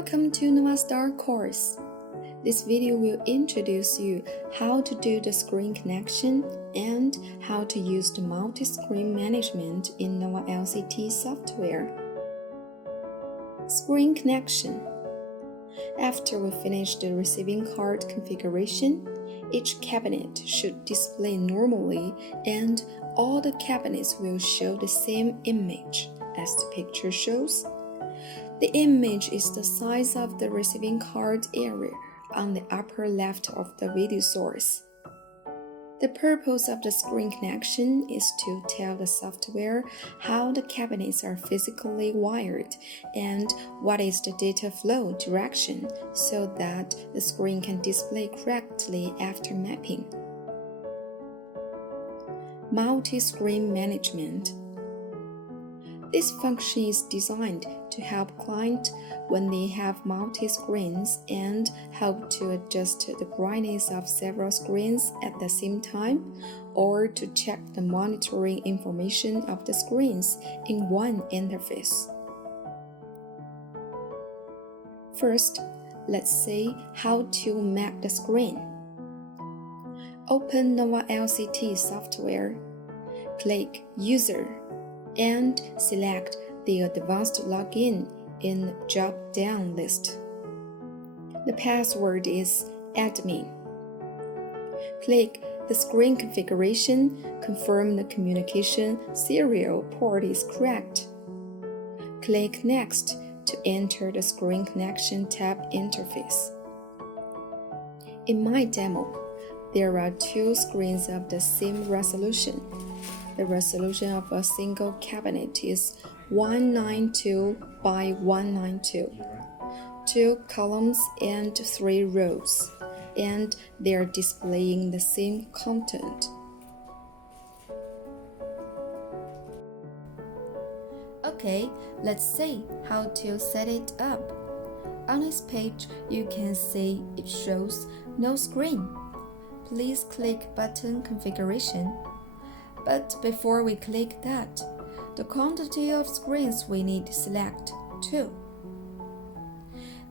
Welcome to NovaStar course. This video will introduce you how to do the screen connection and how to use the multi-screen management in NovaLCT software. Screen connection. After we finish the receiving card configuration, each cabinet should display normally and all the cabinets will show the same image as the picture shows. The image is the size of the receiving card area on the upper left of the video source. The purpose of the screen connection is to tell the software how the cabinets are physically wired and what is the data flow direction so that the screen can display correctly after mapping. Multi-screen management. This function is designed to help clients when they have multi-screens and help to adjust the brightness of several screens at the same time, or to check the monitoring information of the screens in one interface. First, let's see how to map the screen. Open NovaLCT software, click User, and select the Advanced Login in the drop-down list. The password is admin. Click the screen configuration, confirm the communication serial port is correct. Click Next to enter the Screen Connection tab interface. In my demo, there are two screens of the same resolution. The resolution of a single cabinet is 192 by 192, 2 columns and 3 rows, and they are displaying the same content. Okay, let's see how to set it up. On this page, you can see it shows no screen. Please click button configuration. But before we click that, the quantity of screens we need to select 2.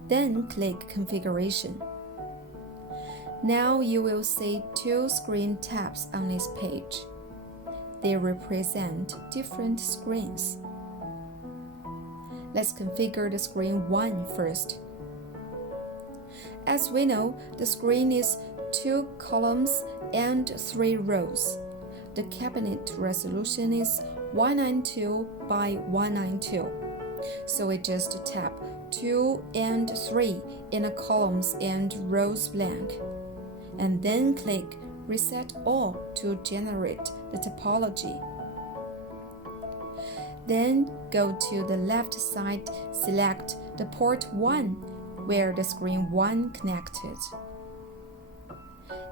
Then click Configuration. Now you will see 2 screen tabs on this page. They represent different screens. Let's configure the screen 1 first. As we know, the screen is 2 columns and 3 rows. The cabinet resolution is 192 by 192, so we just tap 2 and 3 in the columns and rows blank, and then click Reset All to generate the topology. Then go to the left side, select the port 1 where the screen 1 connected,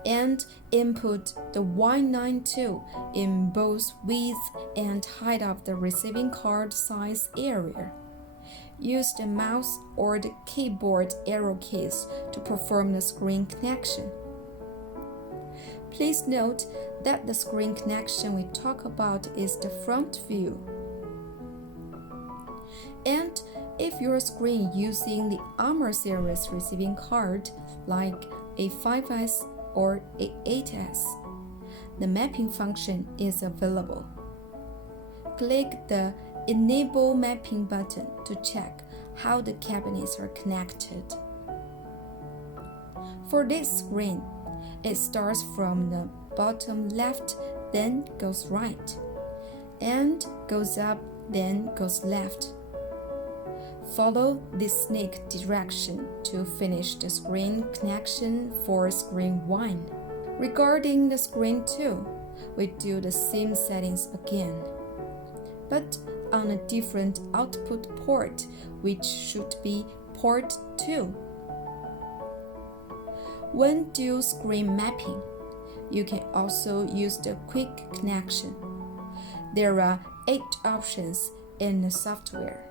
and input the 192 in both width and height of the receiving card size area. Use the mouse or the keyboard arrow keys to perform the screen connection. Please note that the screen connection we talk about is the front view. And if your screen using the Armor series receiving card like a 5S or a 8S, the mapping function is available. Click the Enable Mapping button to check how the cabinets are connected. For this screen, it starts from the bottom left, then goes right, and goes up, then goes left. Follow this snake direction to finish the screen connection for screen 1. Regarding the screen 2, we do the same settings again, but on a different output port, which should be port 2. When dual screen mapping, you can also use the quick connection. There are 8 options in the software.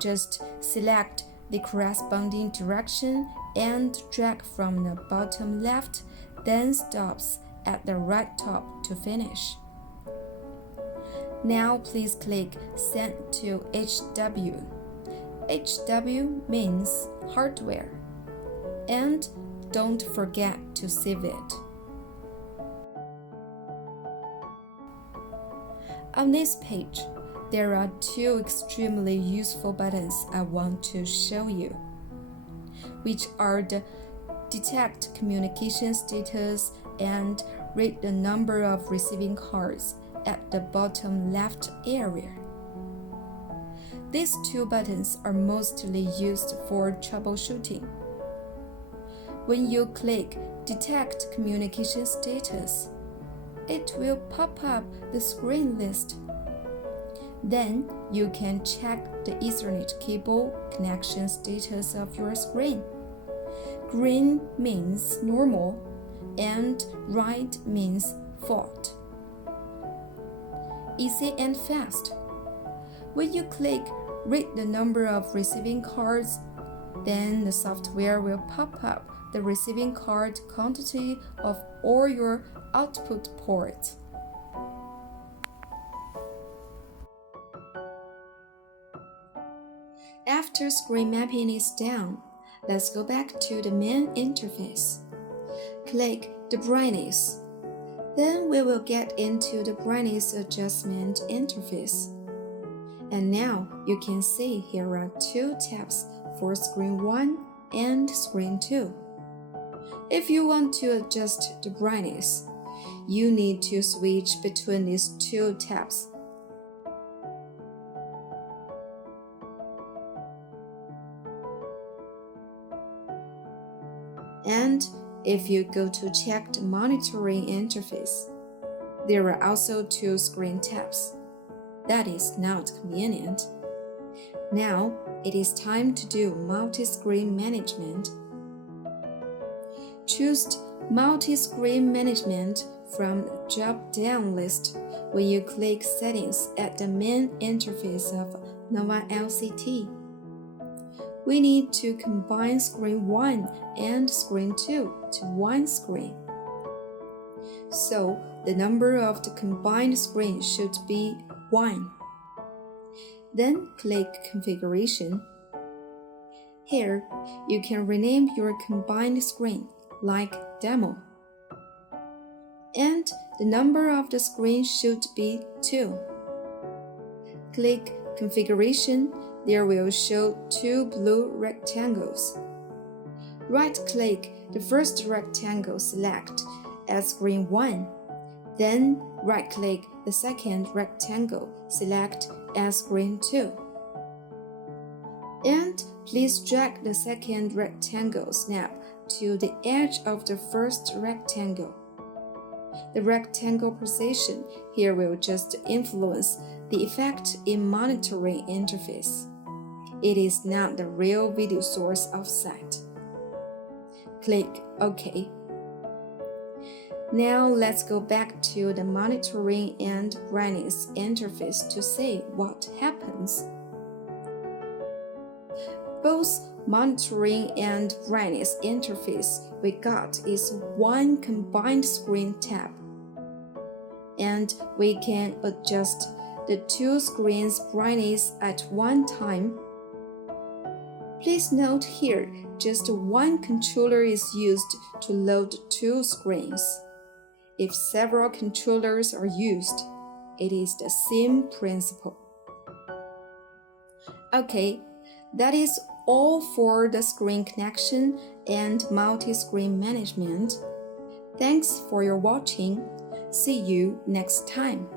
Just select the corresponding direction and drag from the bottom left, then stops at the right top to finish. Now please click Send to HW HW means hardware. And don't forget to save it. On this page, there are two extremely useful buttons I want to show you, which are the Detect Communication Status and Read the Number of Receiving Cards at the bottom left area. These two buttons are mostly used for troubleshooting. When you click Detect Communication Status, it will pop up the screen list. Then you can check the Ethernet cable connection status of your screen. Green means normal and red means fault. Easy and fast. When you click Read the number of receiving cards, then the software will pop up the receiving card quantity of all your output ports. After screen mapping is done, let's go back to the main interface. Click the brightness. Then we will get into the brightness adjustment interface. And now you can see here are two tabs for screen 1 and screen 2. If you want to adjust the brightness, you need to switch between these two tabs. And if you go to check the monitoring interface, there are also two screen tabs. That is not convenient. Now it is time to do multi-screen management. Choose multi-screen management from the drop-down list when you click Settings at the main interface of NovaLCT. We need to combine screen 1 and screen 2 to one screen. So the number of the combined screen should be 1. Then click Configuration. Here, you can rename your combined screen like Demo. And the number of the screen should be 2. Click Configuration. There will show two blue rectangles. Right-click the first rectangle, select as screen 1. Then right-click the second rectangle, select as screen 2. And please drag the second rectangle snap to the edge of the first rectangle. The rectangle position here will just influence the effect in monitoring interface. It is not the real video source offset. Click OK. Now let's go back to the monitoring and brightness interface to see what happens. Both monitoring and brightness interface we got is one combined screen tab. And we can adjust the two screens' brightness at one time. Please note here, just one controller is used to load two screens. If several controllers are used, it is the same principle. Okay, that is all for the screen connection and multi-screen management. Thanks for your watching. See you next time.